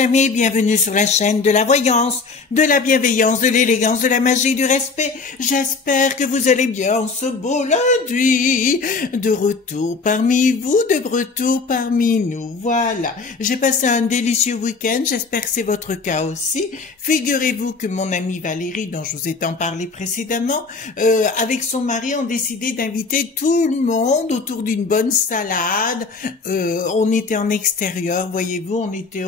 amis, bienvenue sur la chaîne de la voyance, de la bienveillance, de l'élégance, de la magie, du respect. J'espère que vous allez bien ce beau lundi. De retour parmi vous, de retour parmi nous. Voilà, j'ai passé un délicieux week-end, j'espère que c'est votre cas aussi. Figurez-vous que mon amie Valérie, dont je vous ai tant parlé précédemment, avec son mari ont décidé d'inviter tout le monde autour d'une bonne salade. On était en extérieur, voyez-vous, on était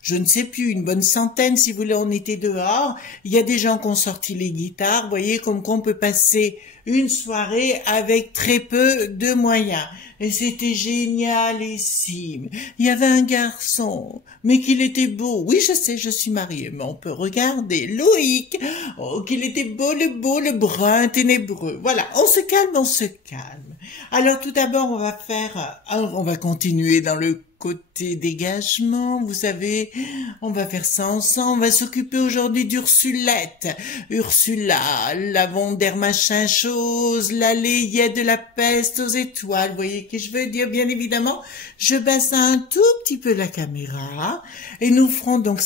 je ne sais plus, une bonne centaine, si vous voulez, on était dehors. Il y a des gens qui ont sorti les guitares, vous voyez, comme qu'on peut passer une soirée avec très peu de moyens. Et c'était génialissime. Il y avait un garçon, mais qu'il était beau. Oui, je sais, je suis mariée, mais on peut regarder. Loïc, oh, qu'il était beau, le brun ténébreux. Voilà, on se calme, on se calme. Alors, tout d'abord, on va continuer dans le côté dégagement, vous savez, on va faire ça ensemble, on va s'occuper aujourd'hui d'Ursulette. Ursula, l'avant-der machin chose, la layette de la peste aux étoiles, vous voyez ce que je veux dire, bien évidemment. Je baisse un tout petit peu la caméra et nous ferons donc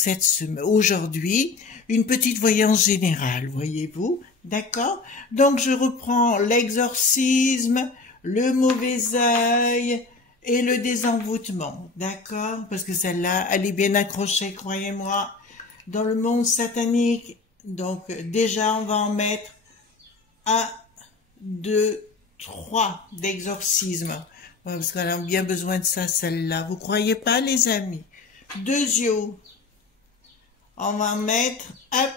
aujourd'hui une petite voyance générale, voyez-vous, d'accord? Donc je reprends l'exorcisme, le mauvais œil, et le désenvoûtement, d'accord? Parce que celle-là, elle est bien accrochée, croyez-moi, dans le monde satanique. Donc, déjà, on va en mettre 1, 2, 3 d'exorcisme. Ouais, parce qu'elle a bien besoin de ça, celle-là. Vous croyez pas, les amis? 2 yeux. On va en mettre, hop,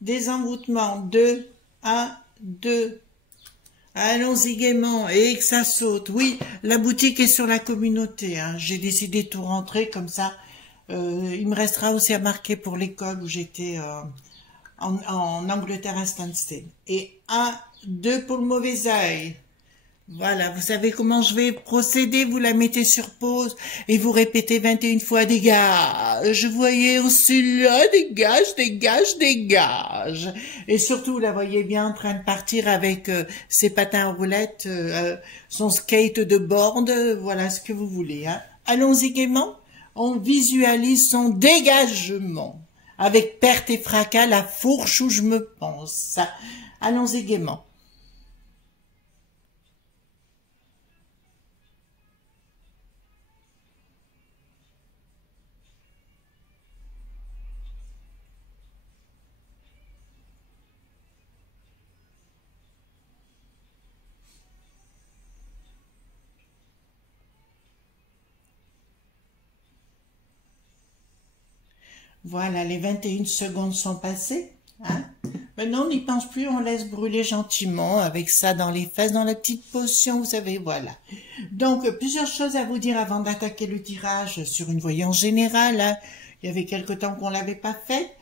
désenvoûtement. 2, 1, 2. Allons-y gaiement, et que ça saute. Oui, la boutique est sur la communauté. Hein. J'ai décidé de tout rentrer comme ça. Il me restera aussi à marquer pour l'école où j'étais en Angleterre à Stansted. Et 1, 2 pour le mauvais œil. Voilà, vous savez comment je vais procéder, vous la mettez sur pause et vous répétez 21 fois « Dégage !» Voyez Ursula, dégage, dégage, dégage. Et surtout, vous la voyez bien en train de partir avec ses patins à roulettes, son skate de board, voilà ce que vous voulez. Hein. Allons-y gaiement, on visualise son dégagement. Avec perte et fracas, la fourche où je me pense. Allons-y gaiement. Voilà, les 21 secondes sont passées. Hein? Maintenant, on n'y pense plus, on laisse brûler gentiment avec ça dans les fesses, dans la petite potion, vous savez, voilà. Donc, plusieurs choses à vous dire avant d'attaquer le tirage sur une voyance générale. Hein. Il y avait quelque temps qu'on ne l'avait pas fait.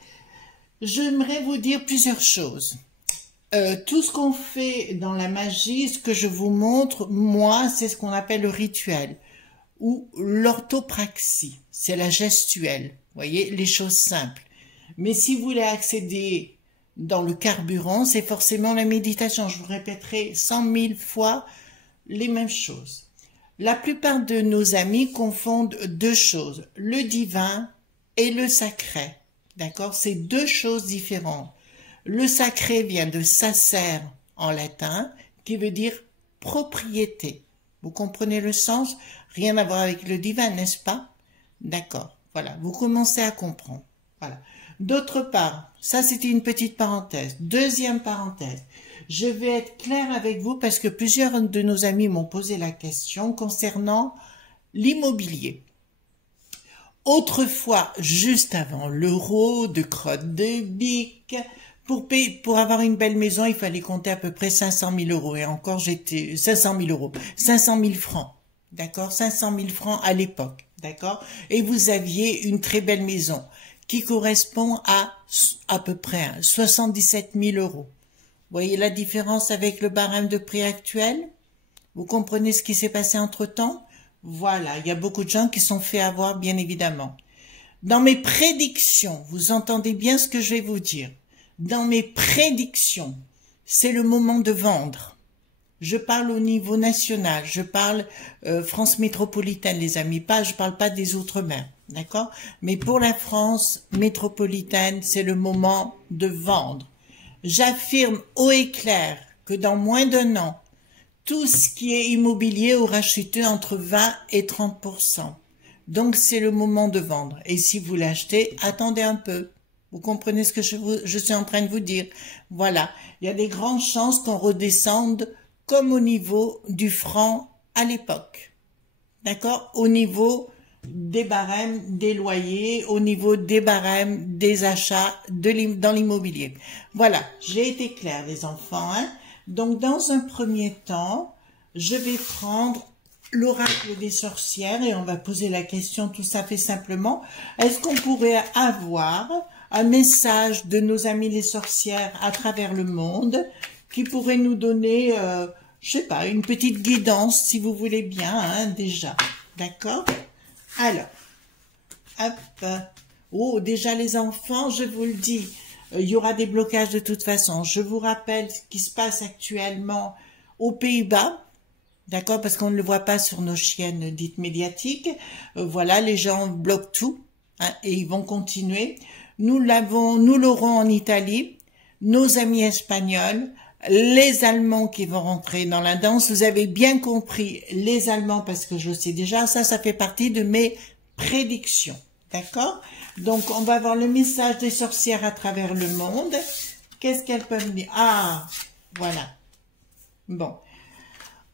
J'aimerais vous dire plusieurs choses. Tout ce qu'on fait dans la magie, ce que je vous montre, moi, c'est ce qu'on appelle le rituel ou l'orthopraxie, c'est la gestuelle. Voyez, les choses simples. Mais si vous voulez accéder dans le carburant, c'est forcément la méditation. Je vous répéterai 100 000 fois les mêmes choses. La plupart de nos amis confondent deux choses, le divin et le sacré. D'accord? C'est deux choses différentes. Le sacré vient de sacer en latin, qui veut dire propriété. Vous comprenez le sens? Rien à voir avec le divin, n'est-ce pas? D'accord. Voilà, vous commencez à comprendre. Voilà. D'autre part, ça c'était une petite parenthèse. Deuxième parenthèse, je vais être claire avec vous parce que plusieurs de nos amis m'ont posé la question concernant l'immobilier. Autrefois, juste avant l'euro, de crotte de bique, pour avoir une belle maison, il fallait compter à peu près 500 000 euros. Et encore, 500 000 euros, 500 000 francs. D'accord, 500 000 francs à l'époque, d'accord. Et vous aviez une très belle maison qui correspond à peu près 77 000 euros. Vous voyez la différence avec le barème de prix actuel? Vous comprenez ce qui s'est passé entre-temps? Voilà, il y a beaucoup de gens qui sont fait avoir, bien évidemment. Dans mes prédictions, vous entendez bien ce que je vais vous dire. Dans mes prédictions, c'est le moment de vendre. Je parle au niveau national, je parle France métropolitaine, les amis, je parle pas des Outre-mer, d'accord? Mais pour la France métropolitaine, c'est le moment de vendre. J'affirme haut et clair que dans moins d'un an, tout ce qui est immobilier aura chuté entre 20 et 30%. Donc c'est le moment de vendre. Et si vous l'achetez, attendez un peu. Vous comprenez ce que je suis en train de vous dire? Voilà, il y a des grandes chances qu'on redescende comme au niveau du franc à l'époque. D'accord? Au niveau des barèmes des loyers, au niveau des barèmes des achats dans l'immobilier. Voilà, j'ai été claire les enfants. Hein? Donc dans un premier temps, je vais prendre l'oracle des sorcières et on va poser la question tout à fait simplement. Est-ce qu'on pourrait avoir un message de nos amis les sorcières à travers le monde qui pourrait nous donner, je sais pas, une petite guidance si vous voulez bien, hein, déjà. D'accord? Alors, hop. Oh, déjà les enfants, je vous le dis, il y aura des blocages de toute façon. Je vous rappelle ce qui se passe actuellement aux Pays-Bas. D'accord, parce qu'on ne le voit pas sur nos chaînes dites médiatiques. Voilà, les gens bloquent tout, hein, et ils vont continuer. Nous l'aurons en Italie, nos amis espagnols, les Allemands qui vont rentrer dans la danse. Vous avez bien compris, les Allemands, parce que je sais déjà, ça fait partie de mes prédictions. D'accord? Donc, on va voir le message des sorcières à travers le monde. Qu'est-ce qu'elles peuvent dire? Ah, voilà. Bon.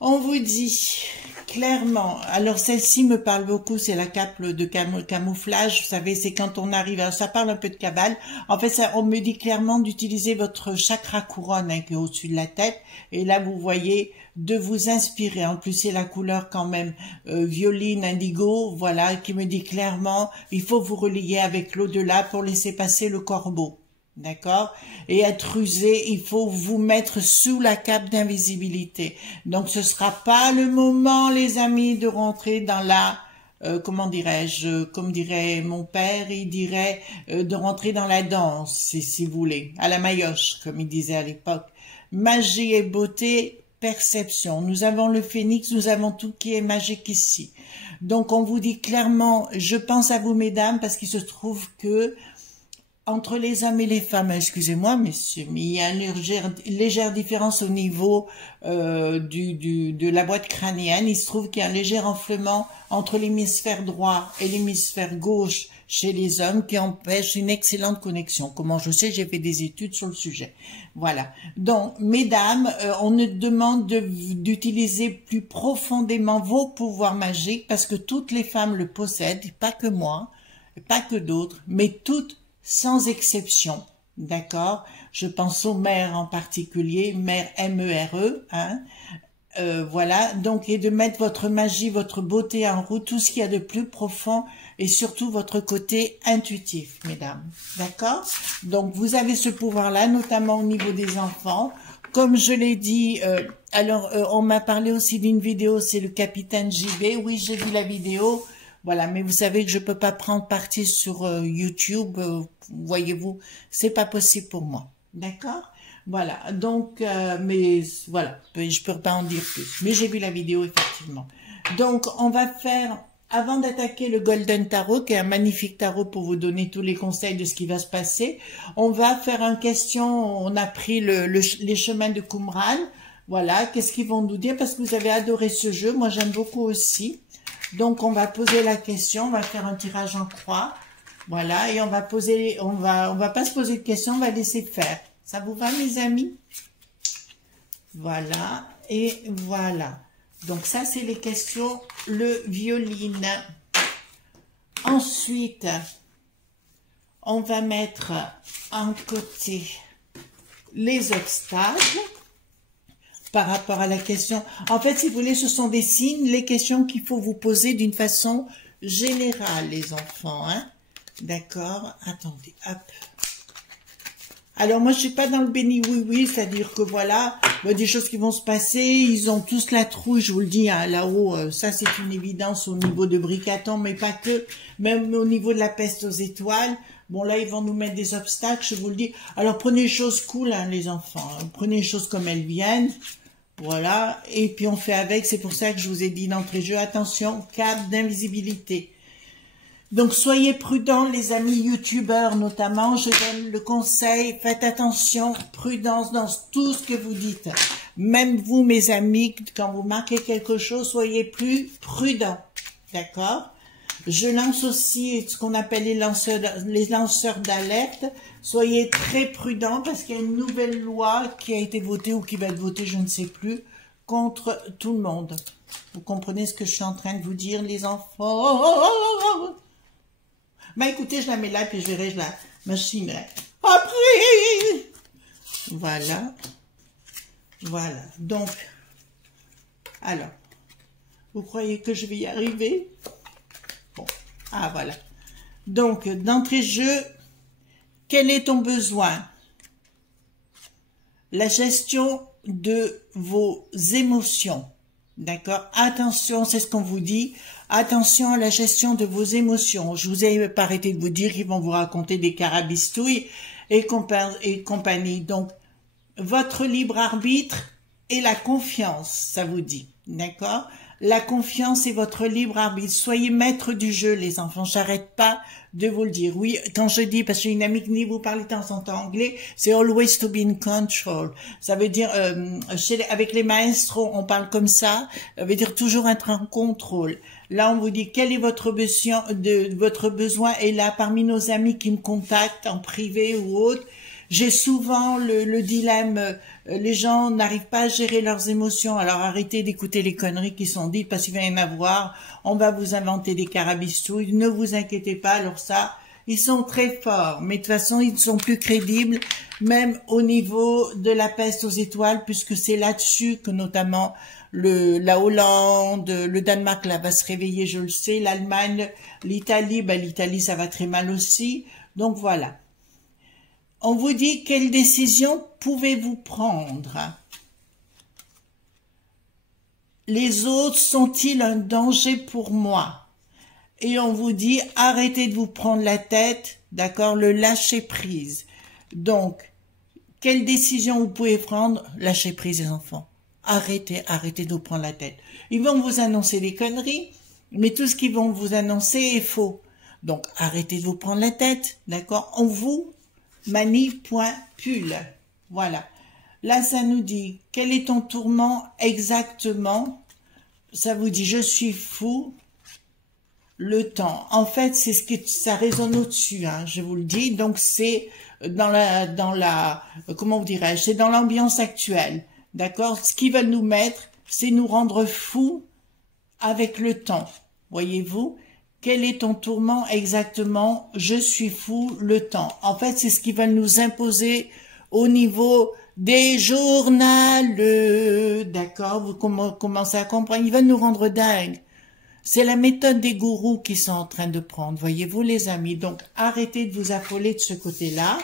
On vous dit clairement, alors celle-ci me parle beaucoup, c'est la cape de camouflage, vous savez, c'est quand on arrive, alors ça parle un peu de cabale, en fait, on me dit clairement d'utiliser votre chakra couronne hein, qui est au-dessus de la tête, et là, vous voyez, de vous inspirer, en plus, c'est la couleur quand même violine, indigo, voilà, qui me dit clairement, il faut vous relier avec l'au-delà pour laisser passer le corbeau. D'accord? Et être rusé, il faut vous mettre sous la cape d'invisibilité. Donc, ce sera pas le moment, les amis, de rentrer dans la, comment dirais-je, comme dirait mon père, il dirait de rentrer dans la danse, si vous voulez, à la maillotche, comme il disait à l'époque. Magie et beauté, perception. Nous avons le phénix, nous avons tout qui est magique ici. Donc, on vous dit clairement, je pense à vous, mesdames, parce qu'il se trouve que entre les hommes et les femmes, excusez-moi, messieurs, mais il y a une légère différence au niveau de la boîte crânienne. Il se trouve qu'il y a un léger enflement entre l'hémisphère droit et l'hémisphère gauche chez les hommes qui empêche une excellente connexion. Comment je sais, j'ai fait des études sur le sujet. Voilà. Donc, mesdames, on nous demande d'utiliser plus profondément vos pouvoirs magiques parce que toutes les femmes le possèdent, pas que moi, pas que d'autres, mais toutes sans exception, d'accord? Je pense aux mères en particulier, mères M-E-R-E, hein? Voilà, donc, et de mettre votre magie, votre beauté en route, tout ce qu'il y a de plus profond, et surtout votre côté intuitif, mesdames, d'accord? Donc, vous avez ce pouvoir-là, notamment au niveau des enfants. Comme je l'ai dit, on m'a parlé aussi d'une vidéo, c'est le capitaine JB, oui, j'ai vu la vidéo. Voilà, mais vous savez que je peux pas prendre parti sur YouTube, voyez-vous, c'est pas possible pour moi, d'accord? Voilà, donc, mais voilà, je peux pas en dire plus, mais j'ai vu la vidéo effectivement. Donc, on va faire, avant d'attaquer le Golden Tarot, qui est un magnifique tarot pour vous donner tous les conseils de ce qui va se passer, on va faire une question, on a pris les chemins de Qumran, voilà, qu'est-ce qu'ils vont nous dire, parce que vous avez adoré ce jeu, moi j'aime beaucoup aussi. Donc, on va poser la question, on va faire un tirage en croix, voilà, et on va pas se poser de questions, on va laisser faire. Ça vous va, mes amis? Voilà, et voilà. Donc, ça, c'est les questions, le violine. Ensuite, on va mettre en côté les obstacles. Par rapport à la question. En fait, si vous voulez, ce sont des signes, les questions qu'il faut vous poser d'une façon générale, les enfants. Hein? D'accord? Attendez, hop. Alors, moi, je suis pas dans le béni oui-oui, c'est-à-dire que voilà, des choses qui vont se passer, ils ont tous la trouille, je vous le dis, hein, là-haut, ça c'est une évidence au niveau de Bricaton, mais pas que, même au niveau de la peste aux étoiles. Bon, là, ils vont nous mettre des obstacles, je vous le dis. Alors, prenez les choses cool, hein, les enfants. Hein. Prenez les choses comme elles viennent. Voilà, et puis on fait avec, c'est pour ça que je vous ai dit d'entrée de jeu, attention, câble d'invisibilité. Donc soyez prudents les amis youtubeurs notamment, je donne le conseil, faites attention, prudence dans tout ce que vous dites. Même vous mes amis, quand vous marquez quelque chose, soyez plus prudents, d'accord? Je lance aussi ce qu'on appelle les lanceurs d'alerte. Soyez très prudents parce qu'il y a une nouvelle loi qui a été votée ou qui va être votée, je ne sais plus, contre tout le monde. Vous comprenez ce que je suis en train de vous dire, les enfants? Bah écoutez, je la mets là, puis je verrai, je la machinerai. Après! Voilà. Voilà. Donc, alors, vous croyez que je vais y arriver? Bon, ah voilà. Donc, d'entrée de jeu, quel est ton besoin? La gestion de vos émotions. D'accord? Attention, c'est ce qu'on vous dit. Attention à la gestion de vos émotions. Je vous ai pas arrêté de vous dire qu'ils vont vous raconter des carabistouilles et compagnie. Donc, votre libre arbitre et la confiance, ça vous dit. D'accord? La confiance est votre libre arbitre. Soyez maître du jeu, les enfants. J'arrête pas de vous le dire. Oui, quand je dis, parce que j'ai une amie qui dit, vous parlez de temps en temps anglais, c'est always to be in control. Ça veut dire, avec les maestros, on parle comme ça. Ça veut dire toujours être en contrôle. Là, on vous dit, quel est votre besoin? Et là, parmi nos amis qui me contactent en privé ou autre, j'ai souvent le dilemme, les gens n'arrivent pas à gérer leurs émotions, alors arrêtez d'écouter les conneries qui sont dites parce qu'il va y en avoir, on va vous inventer des carabistouilles, ne vous inquiétez pas, alors ça, ils sont très forts, mais de toute façon, ils ne sont plus crédibles, même au niveau de la peste aux étoiles, puisque c'est là-dessus que notamment la Hollande, le Danemark, là, va se réveiller, je le sais, l'Allemagne, l'Italie, l'Italie, ça va très mal aussi, donc voilà. On vous dit, quelle décision pouvez-vous prendre? Les autres sont-ils un danger pour moi? Et on vous dit, arrêtez de vous prendre la tête, d'accord, le lâcher prise. Donc, quelle décision vous pouvez prendre? Lâcher prise, les enfants. Arrêtez de vous prendre la tête. Ils vont vous annoncer des conneries, mais tout ce qu'ils vont vous annoncer est faux. Donc, arrêtez de vous prendre la tête, d'accord? On vous manipule. Voilà. Là, ça nous dit, quel est ton tourment exactement? Ça vous dit, je suis fou, le temps. En fait, c'est ce que ça résonne au-dessus, hein, je vous le dis. Donc, c'est comment vous dirais-je, c'est dans l'ambiance actuelle. D'accord? Ce qu'ils veulent nous mettre, c'est nous rendre fous avec le temps. Voyez-vous? Quel est ton tourment exactement? Je suis fou, le temps. En fait, c'est ce qu'ils veulent nous imposer au niveau des journaux. D'accord? Vous commencez à comprendre. Ils veulent nous rendre dingues. C'est la méthode des gourous qu'ils sont en train de prendre. Voyez-vous, les amis? Donc, arrêtez de vous affoler de ce côté-là.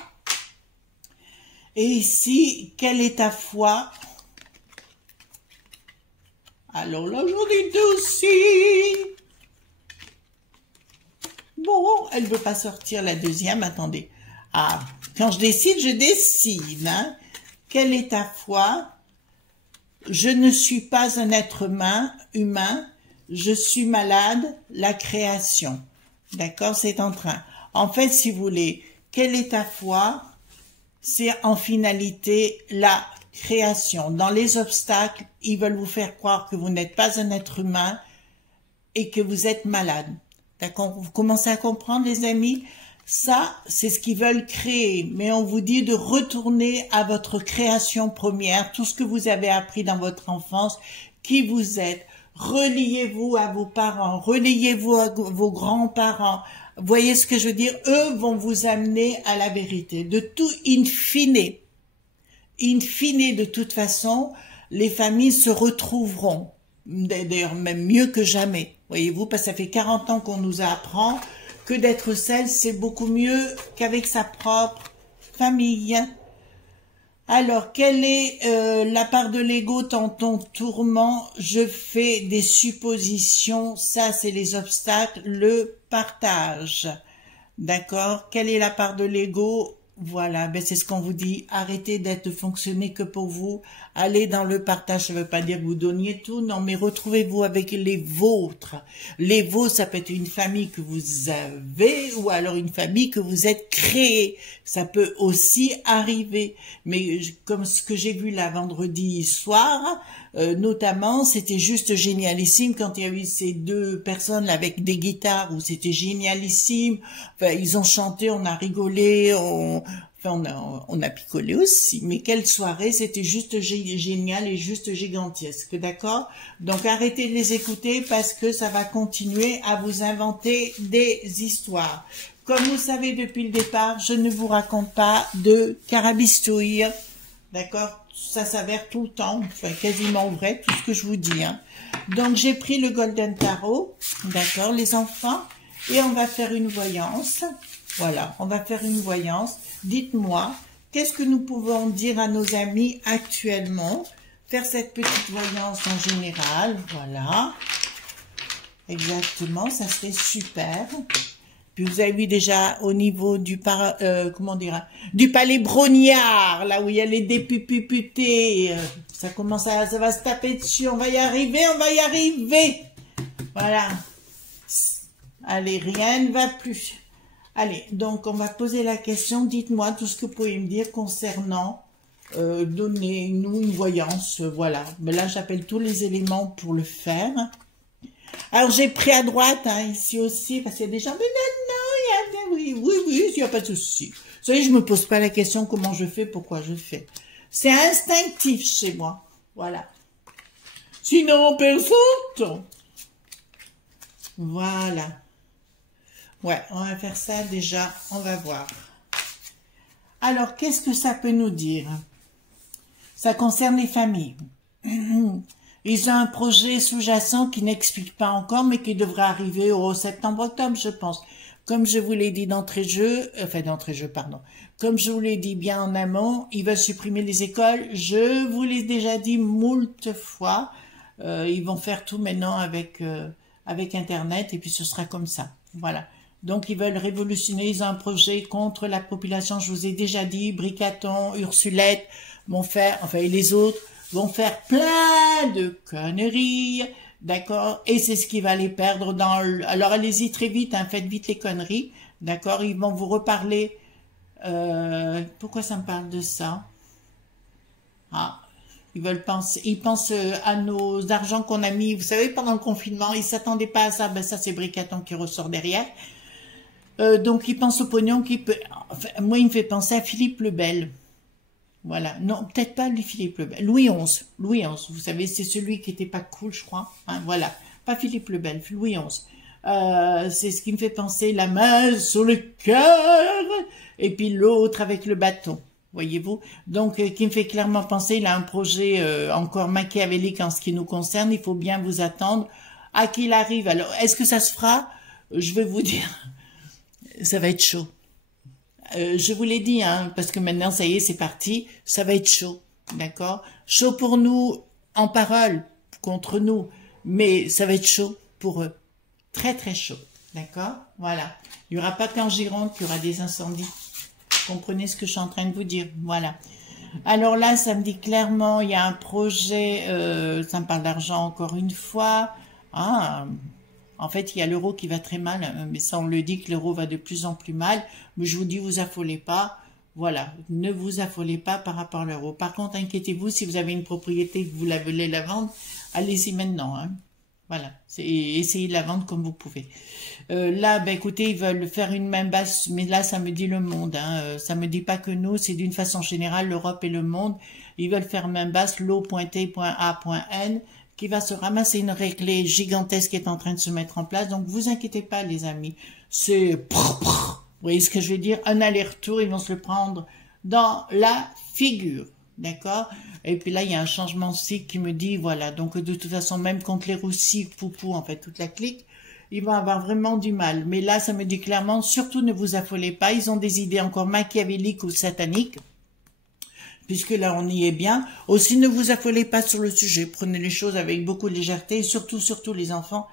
Et ici, quelle est ta foi? Alors là, j'en ai deux aussi. Bon, elle ne veut pas sortir la deuxième, attendez. Ah, quand je décide, hein. Quelle est ta foi? Je ne suis pas un être humain, je suis malade, la création. D'accord, c'est en train. En fait, si vous voulez, quelle est ta foi? C'est en finalité la création. Dans les obstacles, ils veulent vous faire croire que vous n'êtes pas un être humain et que vous êtes malade. D'accord, vous commencez à comprendre, les amis? Ça, c'est ce qu'ils veulent créer. Mais on vous dit de retourner à votre création première, tout ce que vous avez appris dans votre enfance, qui vous êtes. Reliez-vous à vos parents, reliez-vous à vos grands-parents. Voyez ce que je veux dire? Eux vont vous amener à la vérité. De tout in fine. In fine, de toute façon, les familles se retrouveront. D'ailleurs, même mieux que jamais. Voyez-vous, parce que ça fait 40 ans qu'on nous apprend que d'être seul, c'est beaucoup mieux qu'avec sa propre famille. Alors, quelle est la part de l'ego dans ton tourment? Je fais des suppositions. Ça, c'est les obstacles. Le partage. D'accord? Quelle est la part de l'ego? Voilà, ben c'est ce qu'on vous dit. Arrêtez d'être fonctionner que pour vous. Allez dans le partage. Ça veut pas dire que vous donniez tout, non, mais retrouvez-vous avec les vôtres. Les vôtres, ça peut être une famille que vous avez ou alors une famille que vous êtes créée. Ça peut aussi arriver. Mais comme ce que j'ai vu là vendredi soir, notamment, c'était juste génialissime quand il y a eu ces deux personnes là, avec des guitares où c'était génialissime. Enfin, ils ont chanté, on a rigolé, on a picolé aussi, mais quelle soirée, c'était juste génial et juste gigantesque, d'accord? Donc arrêtez de les écouter parce que ça va continuer à vous inventer des histoires. Comme vous savez depuis le départ, je ne vous raconte pas de carabistouilles, d'accord? Ça s'avère tout le temps, enfin quasiment vrai, tout ce que je vous dis. Hein. Donc j'ai pris le Golden Tarot, d'accord les enfants, et on va faire une voyance. Voilà, on va faire une voyance. Dites-moi, qu'est-ce que nous pouvons dire à nos amis actuellement? Faire cette petite voyance en général, voilà. Exactement, ça serait super. Puis vous avez vu déjà au niveau du comment dire, du palais Brognard, là où il y a les députés, ça commence à, ça va se taper dessus, on va y arriver, on va y arriver. Voilà. Allez, rien ne va plus. Allez, donc on va poser la question, dites-moi tout ce que vous pouvez me dire concernant, donnez-nous une voyance, voilà. Mais là, j'appelle tous les éléments pour le faire. Alors, j'ai pris à droite, hein, ici aussi, parce qu'il y a des gens, mais non, il y a, oui, il n'y a pas de souci. Vous savez, je me pose pas la question comment je fais, pourquoi je fais. C'est instinctif chez moi, voilà. Sinon, personne. Voilà. Ouais, on va faire ça déjà, on va voir. Alors, qu'est-ce que ça peut nous dire? Ça concerne les familles. Ils ont un projet sous-jacent qui n'explique pas encore, mais qui devrait arriver au septembre-octobre, je pense. Comme je vous l'ai dit d'entrée de jeu, pardon. Comme je vous l'ai dit bien en amont, ils veulent supprimer les écoles. Je vous l'ai déjà dit moult fois. Ils vont faire tout maintenant avec Internet, et puis ce sera comme ça. Voilà. Donc, ils veulent révolutionner. Ils ont un projet contre la population. Je vous ai déjà dit, Bricaton, Ursulette vont faire, enfin, et les autres vont faire plein de conneries, d'accord? Et c'est ce qui va les perdre dans le... Alors, allez-y très vite, hein, faites vite les conneries, d'accord? Ils vont vous reparler... pourquoi ça me parle de ça? Ah, ils pensent à nos argents qu'on a mis, vous savez, pendant le confinement, ils s'attendaient pas à ça, ben ça c'est Bricaton qui ressort derrière. Donc, ils pensent au pognon qui peut... Enfin, moi, il me fait penser à Philippe le Bel. Voilà. Non, peut-être pas lui, Philippe le Bel. Louis XI. Louis XI. Vous savez, c'est celui qui était pas cool, je crois. Hein, voilà. Pas Philippe le Bel, Louis XI. C'est ce qui me fait penser la main sur le cœur et puis l'autre avec le bâton. Voyez-vous? Donc, qui me fait clairement penser, il a un projet encore machiavélique en ce qui nous concerne. Il faut bien vous attendre à qu'il arrive. Alors, est-ce que ça se fera? Je vais vous dire... Ça va être chaud. Je vous l'ai dit, hein, parce que maintenant, ça y est, c'est parti. Ça va être chaud, d'accord? Chaud pour nous, en parole, contre nous. Mais ça va être chaud pour eux. Très, très chaud, d'accord? Voilà. Il n'y aura pas qu'en Gironde qu'il y aura des incendies. Comprenez ce que je suis en train de vous dire. Voilà. Alors là, ça me dit clairement, il y a un projet, ça me parle d'argent encore une fois. Ah... En fait, il y a l'euro qui va très mal, mais ça, on le dit que l'euro va de plus en plus mal. Mais je vous dis, vous affolez pas. Voilà, ne vous affolez pas par rapport à l'euro. Par contre, inquiétez-vous, si vous avez une propriété que vous voulez la vendre, allez-y maintenant. Hein. Voilà, essayez de la vendre comme vous pouvez. Là, ben écoutez, ils veulent faire une main basse, mais là, ça me dit le monde. Hein. Ça me dit pas que nous, c'est d'une façon générale, l'Europe et le monde. Ils veulent faire main basse, l'O.T.A.N, qui va se ramasser une réglée gigantesque qui est en train de se mettre en place. Donc, vous inquiétez pas, les amis. C'est... Vous voyez ce que je veux dire? Un aller-retour, ils vont se le prendre dans la figure. D'accord? Et puis là, il y a un changement aussi qui me dit, voilà, donc de toute façon, même contre les roussis, Poupou, en fait, toute la clique, ils vont avoir vraiment du mal. Mais là, ça me dit clairement, surtout ne vous affolez pas. Ils ont des idées encore machiavéliques ou sataniques. Puisque là, on y est bien. Aussi, ne vous affolez pas sur le sujet. Prenez les choses avec beaucoup de légèreté. Et surtout les enfants,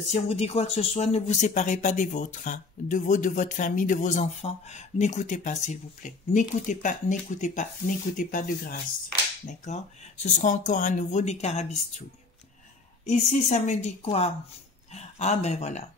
Si on vous dit quoi que ce soit, ne vous séparez pas des vôtres, hein, de votre famille, de vos enfants. N'écoutez pas, s'il vous plaît. N'écoutez pas, n'écoutez pas, n'écoutez pas de grâce. D'accord? Ce sera encore à nouveau des carabistouilles. Ici, ça me dit quoi? Ah ben voilà.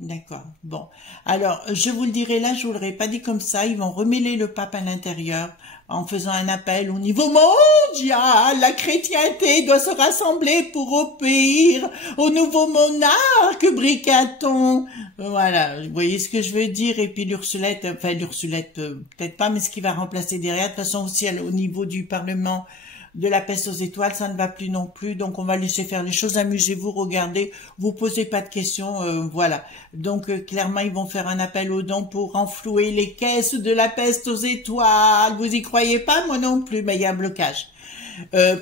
D'accord. Bon. Alors, je vous le dirai là, je vous l'aurais pas dit comme ça. Ils vont remêler le pape à l'intérieur en faisant un appel au niveau mondial. La chrétienté doit se rassembler pour obéir au nouveau monarque Bricaton. Voilà. Vous voyez ce que je veux dire? Et puis l'Ursulette, enfin l'Ursulette, peut-être pas, mais ce qui va remplacer derrière. De toute façon aussi au niveau du Parlement de la peste aux étoiles, ça ne va plus non plus, donc on va laisser faire les choses, amusez-vous, regardez, vous posez pas de questions, voilà. Donc clairement, ils vont faire un appel aux dons pour renflouer les caisses de la peste aux étoiles, vous y croyez pas? Moi non plus, mais il y a un blocage.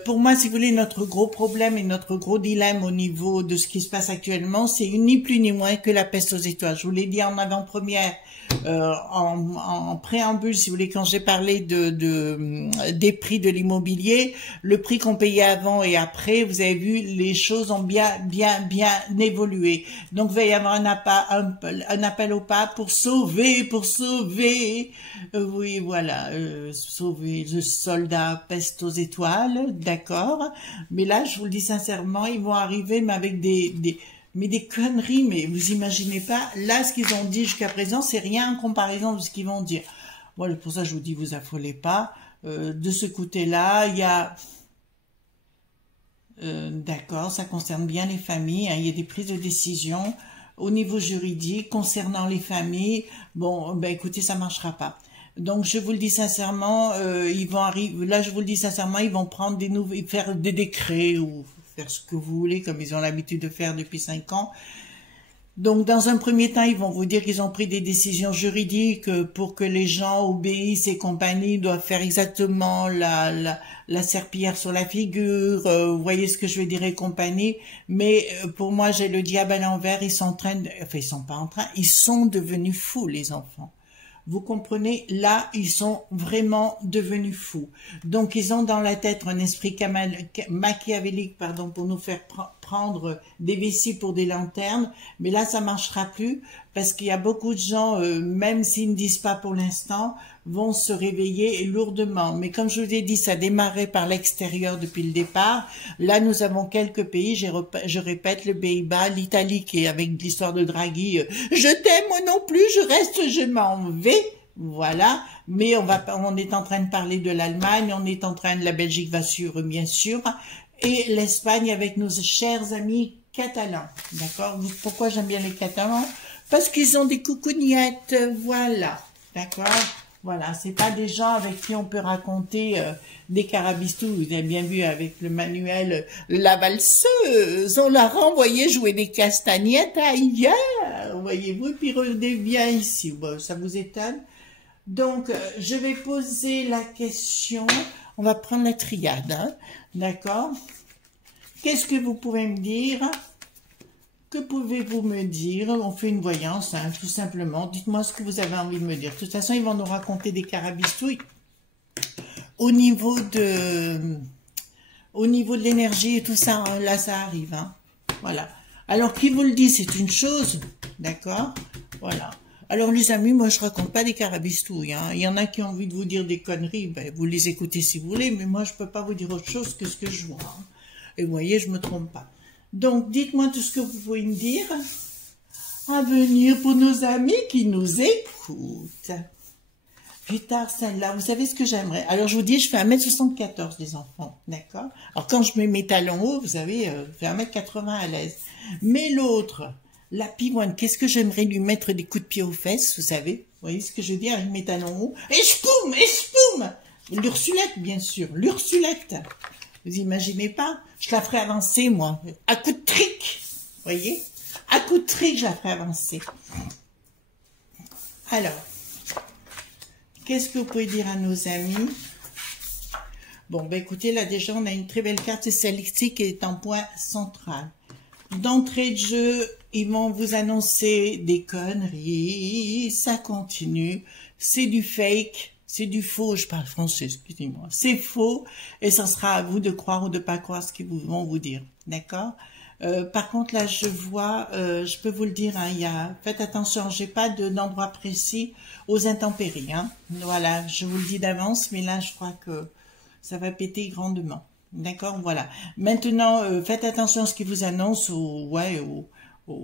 Pour moi, si vous voulez, notre gros problème et notre gros dilemme au niveau de ce qui se passe actuellement, c'est ni plus ni moins que la peste aux étoiles. Je vous l'ai dit en avant-première, en préambule, si vous voulez, quand j'ai parlé des prix de l'immobilier, le prix qu'on payait avant et après, vous avez vu, les choses ont bien évolué. Donc, il va y avoir un appel au pape pour sauver, oui, voilà, sauver le soldat peste aux étoiles, d'accord. Mais là, je vous le dis sincèrement, ils vont arriver, mais avec mais des conneries, mais vous imaginez pas, là, ce qu'ils ont dit jusqu'à présent, c'est rien en comparaison de ce qu'ils vont dire. Voilà, pour ça, je vous dis, vous affolez pas. De ce côté-là, il y a... d'accord, ça concerne bien les familles, hein, il y a des prises de décision au niveau juridique concernant les familles. Bon, ben écoutez, ça marchera pas. Donc, je vous le dis sincèrement, ils vont arriver, là, je vous le dis sincèrement, ils vont prendre faire des décrets ou faire ce que vous voulez, comme ils ont l'habitude de faire depuis 5 ans. Donc, dans un premier temps, ils vont vous dire qu'ils ont pris des décisions juridiques pour que les gens obéissent et compagnie, doivent faire exactement la serpillière sur la figure, vous voyez ce que je veux dire et compagnie. Mais pour moi, j'ai le diable à l'envers, ils sont enfin, ils sont pas en train, ils sont devenus fous, les enfants. Vous comprenez, là, ils sont vraiment devenus fous. Donc, ils ont dans la tête un esprit machiavélique, pardon, pour nous faire prendre des vessies pour des lanternes. Mais là, ça marchera plus parce qu'il y a beaucoup de gens, même s'ils ne disent pas pour l'instant, vont se réveiller lourdement. Mais comme je vous ai dit, ça démarrait par l'extérieur depuis le départ. Là, nous avons quelques pays, je répète, le Pays-Bas, l'Italie qui est avec l'histoire de Draghi, je t'aime moi non plus, je reste, je m'en vais. Voilà, mais on est en train de parler de l'Allemagne, la Belgique va suivre bien sûr, et l'Espagne avec nos chers amis catalans. D'accord? Pourquoi j'aime bien les Catalans? Parce qu'ils ont des coucougnettes, voilà. D'accord? Voilà, c'est pas des gens avec qui on peut raconter des carabistous. Vous avez bien vu avec le manuel La valseuse, on l'a renvoyé jouer des castagnettes ailleurs, voyez-vous, et puis redevient ici. Bon, ça vous étonne? Donc, je vais poser la question, on va prendre la triade, hein, d'accord? Qu'est-ce que vous pouvez me dire? Que pouvez-vous me dire? On fait une voyance, hein, tout simplement. Dites-moi ce que vous avez envie de me dire. De toute façon, ils vont nous raconter des carabistouilles. Au niveau de l'énergie et tout ça, hein, là, ça arrive. Hein. Voilà. Alors, qui vous le dit, c'est une chose. D'accord? Voilà. Alors, les amis, moi, je raconte pas des carabistouilles. Hein. Il y en a qui ont envie de vous dire des conneries. Ben, vous les écoutez si vous voulez, mais moi, je peux pas vous dire autre chose que ce que je vois. Hein. Et vous voyez, je me trompe pas. Donc, dites-moi tout ce que vous pouvez me dire à venir pour nos amis qui nous écoutent. Plus tard, celle-là, vous savez ce que j'aimerais? Alors, je vous dis, je fais 1m74, les enfants, d'accord? Alors, quand je mets mes talons hauts, vous savez, je fais 1m80 à l'aise. Mais l'autre, la pivoine, qu'est-ce que j'aimerais lui mettre des coups de pied aux fesses, vous savez? Vous voyez ce que je veux dire avec mes talons hauts? Et spoum! L'Ursulette, bien sûr, l'Ursulette. Vous imaginez pas? Je la ferai avancer, moi. À coup de trick. Vous voyez? À coup de trick, je la ferai avancer. Alors, qu'est-ce que vous pouvez dire à nos amis? Bon, ben écoutez, là déjà, on a une très belle carte. C'est celle-ci qui est en point central. D'entrée de jeu, ils vont vous annoncer des conneries. Ça continue. C'est du fake. C'est du faux, je parle français, excusez-moi. C'est faux et ça sera à vous de croire ou de pas croire ce qu'ils vont vous dire. D'accord? Par contre, là, je vois, je peux vous le dire, hein, faites attention, j'ai pas d'endroit précis aux intempéries. Hein. Voilà, je vous le dis d'avance, mais là, je crois que ça va péter grandement. D'accord, voilà. Maintenant, faites attention à ce qu'ils vous annoncent, ouais. Ils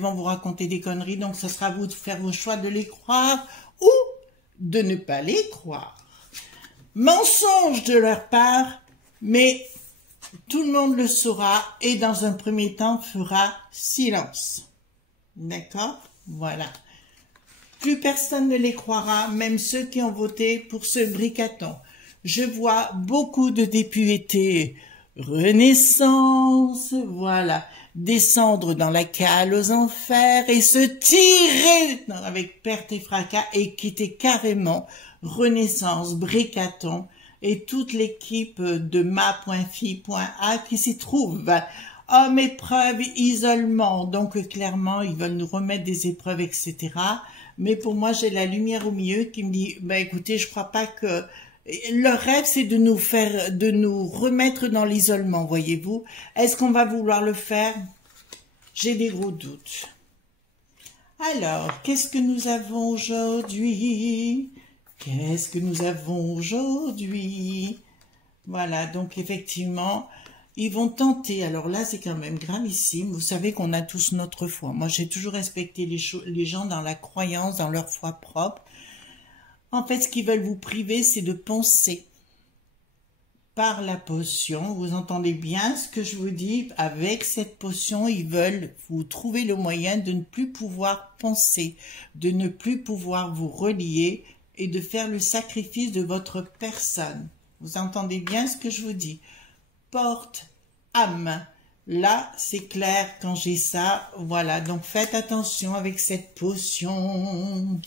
vont vous raconter des conneries, donc ce sera à vous de faire vos choix de les croire ou de ne pas les croire. Mensonge de leur part, mais tout le monde le saura et dans un premier temps fera silence. D'accord? Voilà. Plus personne ne les croira, même ceux qui ont voté pour ce bricaton. Je vois beaucoup de députés Renaissance, voilà, descendre dans la cale aux enfers et se tirer avec perte et fracas et quitter carrément Renaissance, Bricaton et toute l'équipe de ma.fi.a qui s'y trouve. Hommes, épreuve, isolement, donc clairement ils veulent nous remettre des épreuves, etc. Mais pour moi j'ai la lumière au milieu qui me dit, bah écoutez, je crois pas que... Leur rêve, c'est de nous remettre dans l'isolement, voyez-vous. Est-ce qu'on va vouloir le faire? J'ai des gros doutes. Alors, qu'est-ce que nous avons aujourd'hui? Qu'est-ce que nous avons aujourd'hui? Voilà, donc effectivement, ils vont tenter. Alors là, c'est quand même gravissime. Vous savez qu'on a tous notre foi. Moi, j'ai toujours respecté les gens dans la croyance, dans leur foi propre. En fait, ce qu'ils veulent vous priver, c'est de penser par la potion. Vous entendez bien ce que je vous dis? Avec cette potion, ils veulent vous trouver le moyen de ne plus pouvoir penser, de ne plus pouvoir vous relier et de faire le sacrifice de votre personne. Vous entendez bien ce que je vous dis? Porte, âme. Là, c'est clair quand j'ai ça. Voilà, donc faites attention avec cette potion.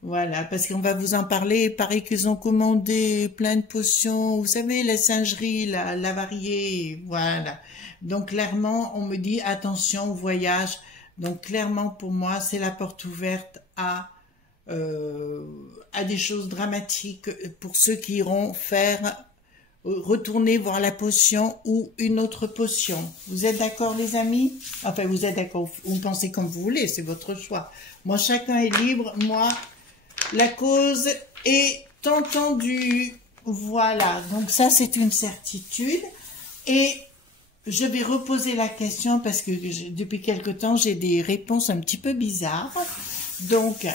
Voilà, parce qu'on va vous en parler. Il paraît qu'ils ont commandé plein de potions. Vous savez, la singerie, la variée, voilà. Donc, clairement, on me dit, attention au voyage. Donc, clairement, pour moi, c'est la porte ouverte à des choses dramatiques pour ceux qui iront retourner voir la potion ou une autre potion. Vous êtes d'accord, les amis? Enfin, vous êtes d'accord, vous pensez comme vous voulez, c'est votre choix. Moi, chacun est libre. Moi... La cause est entendue. Voilà, donc ça c'est une certitude. Et je vais reposer la question parce que depuis quelque temps j'ai des réponses un petit peu bizarres. Donc,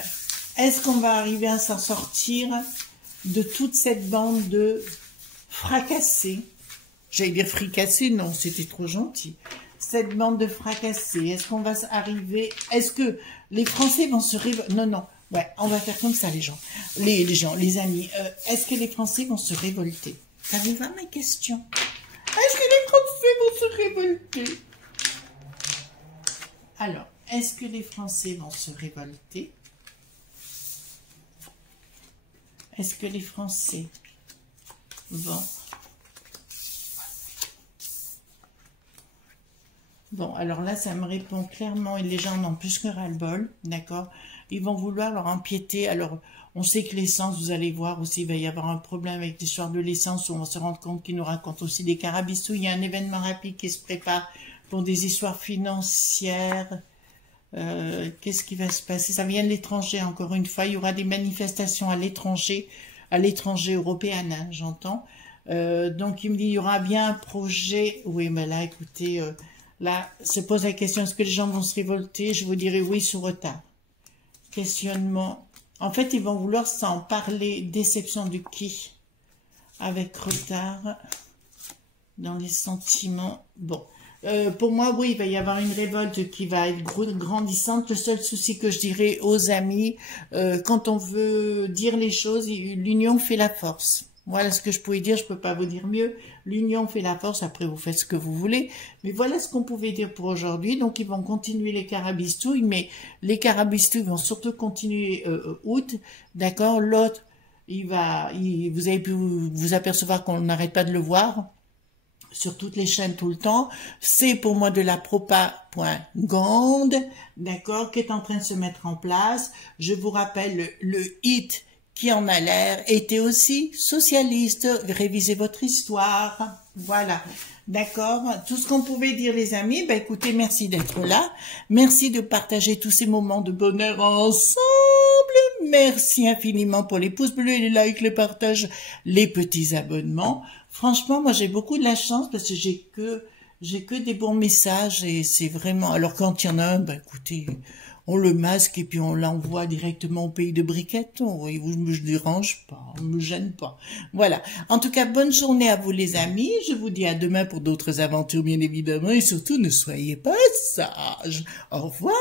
est-ce qu'on va arriver à s'en sortir de toute cette bande de fracassés? J'allais dire fricassés, non, c'était trop gentil. Cette bande de fracassés, est-ce qu'on va arriver... Est-ce que les Français vont se révolter? Non, non. Ouais, on va faire comme ça, les gens. Les amis, est-ce que les Français vont se révolter? Savez-vous ma question? Est-ce que les Français vont se révolter? Alors, est-ce que les Français vont se révolter? Est-ce que les Français vont... Bon, alors là, ça me répond clairement, et les gens n'ont plus que ras-le-bol, d'accord? Ils vont vouloir leur empiéter. Alors, on sait que l'essence, vous allez voir aussi, il va y avoir un problème avec l'histoire de l'essence, où on va se rendre compte qu'ils nous racontent aussi des carabistouilles. Il y a un événement rapide qui se prépare pour des histoires financières. Qu'est-ce qui va se passer? Ça vient de l'étranger, encore une fois. Il y aura des manifestations à l'étranger européen, hein, j'entends. Donc, il me dit, il y aura bien un projet. Oui, mais là, écoutez... Là, se pose la question, est-ce que les gens vont se révolter? Je vous dirais oui, sous retard. Questionnement. En fait, ils vont vouloir s'en parler. Déception du qui? Avec retard. Dans les sentiments. Bon. Pour moi, oui, il va y avoir une révolte qui va être grandissante. Le seul souci que je dirais aux amis, quand on veut dire les choses, l'union fait la force. Voilà ce que je pouvais dire, je peux pas vous dire mieux. L'union fait la force, après vous faites ce que vous voulez. Mais voilà ce qu'on pouvait dire pour aujourd'hui. Donc ils vont continuer les carabistouilles, mais les carabistouilles vont surtout continuer août. D'accord? L'autre, vous avez pu vous apercevoir qu'on n'arrête pas de le voir sur toutes les chaînes tout le temps. C'est pour moi de la propagande, d'accord, qui est en train de se mettre en place. Je vous rappelle le hit qui en a l'air était aussi socialiste. Révisez votre histoire. Voilà. D'accord. Tout ce qu'on pouvait dire, les amis. Ben, écoutez, merci d'être là. Merci de partager tous ces moments de bonheur ensemble. Merci infiniment pour les pouces bleus, les likes, les partages, les petits abonnements. Franchement, moi, j'ai beaucoup de la chance parce que j'ai que des bons messages et c'est vraiment, alors quand il y en a un, ben, écoutez, on le masque et puis on l'envoie directement au pays de Briqueton. Et vous ne me dérange pas, ne me gêne pas. Voilà. En tout cas, bonne journée à vous les amis. Je vous dis à demain pour d'autres aventures bien évidemment et surtout ne soyez pas sages. Au revoir.